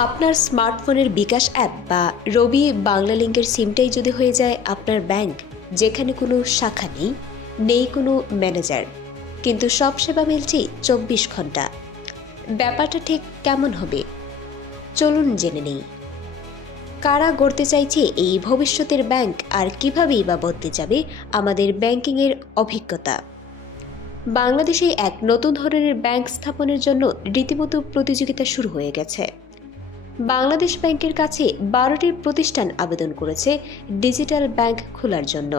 আপনার স্মার্টফোনের বিকাশ অ্যাপ বা রবি বাংলা লিংকের সিমটাই যদি হয়ে যায় আপনার ব্যাংক, যেখানে কোনো শাখা নেই, নেই কোনো ম্যানেজার, কিন্তু সব সেবা মিলছে 24 ঘন্টা। ব্যাপারটা ঠিক কেমন হবে? চলুন জেনে নেই। কারা গড়তে চাইছে এই ভবিষ্যতের ব্যাংক, আর কীভাবেই বা বদলে যাবে আমাদের ব্যাংকিংয়ের অভিজ্ঞতা? বাংলাদেশে এক নতুন ধরনের ব্যাংক স্থাপনের জন্য রীতিমতো প্রতিযোগিতা শুরু হয়ে গেছে। বাংলাদেশ ব্যাংকের কাছে 12টি প্রতিষ্ঠান আবেদন করেছে ডিজিটাল ব্যাংক খোলার জন্য।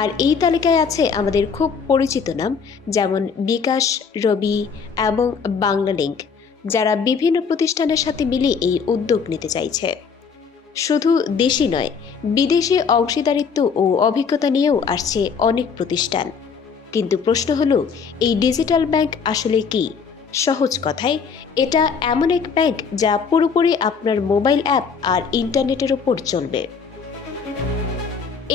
আর এই তালিকায় আছে আমাদের খুব পরিচিত নাম, যেমন বিকাশ, রবি এবং বাংলা লিংক, যারা বিভিন্ন প্রতিষ্ঠানের সাথে মিলিয়ে এই উদ্যোগ নিতে চাইছে। শুধু দেশি নয়, বিদেশে অংশীদারিত্ব ও অভিজ্ঞতা নিয়েও আসছে অনেক প্রতিষ্ঠান। কিন্তু প্রশ্ন হলো, এই ডিজিটাল ব্যাংক আসলে কি? সহজ কথায়, এটা এমন এক ব্যাংক যা পুরোপুরি আপনার মোবাইল অ্যাপ আর ইন্টারনেটের ওপর চলবে।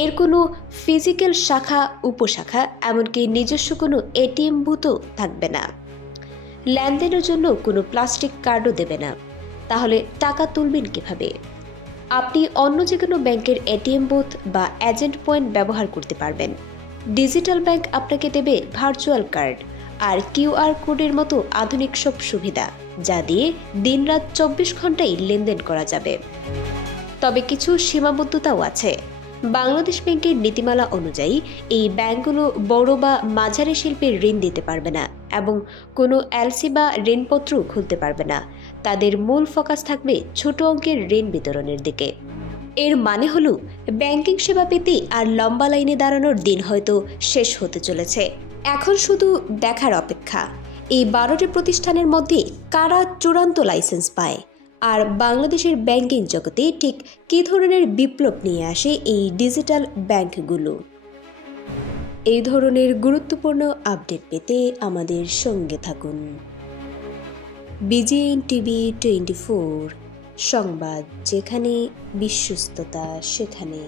এর কোনো ফিজিক্যাল শাখা, উপশাখা, এমনকি নিজস্ব কোনো এটিএম বুথও থাকবে না। লেনদেনের জন্য কোনো প্লাস্টিক কার্ডও দেবে না। তাহলে টাকা তুলবেন কিভাবে? আপনি অন্য যে কোনো ব্যাংকের এটিএম বুথ বা এজেন্ট পয়েন্ট ব্যবহার করতে পারবেন। ডিজিটাল ব্যাংক আপনাকে দেবে ভার্চুয়াল কার্ড আর কিউআর কোডের মতো আধুনিক সব সুবিধা, যা দিয়ে দিনরাত 24 ঘন্টাই লেনদেন করা যাবে। তবে কিছু সীমাবদ্ধতাও আছে। বাংলাদেশ ব্যাংকের নীতিমালা অনুযায়ী এই ব্যাংকগুলো বড় বা মাঝারি শিল্পের ঋণ দিতে পারবে না এবং কোনো এলসি বা ঋণপত্র খুলতে পারবে না। তাদের মূল ফোকাস থাকবে ছোট অঙ্কের ঋণ বিতরণের দিকে। এর মানে হলো, ব্যাংকিং সেবা পেতে আর লম্বা লাইনে দাঁড়ানোর দিন হয়তো শেষ হতে চলেছে। এখন শুধু দেখার অপেক্ষা, এই 12টি প্রতিষ্ঠানের মধ্যে কারা চূড়ান্ত লাইসেন্স পায়, আর বাংলাদেশের ব্যাংকিং জগতে ঠিক কী ধরনের বিপ্লব নিয়ে আসে এই ডিজিটাল ব্যাংকগুলো। এই ধরনের গুরুত্বপূর্ণ আপডেট পেতে আমাদের সঙ্গে থাকুন। বিজিএন টিভি 24 সংবাদ, যেখানে বিশ্বস্ততা সেখানে।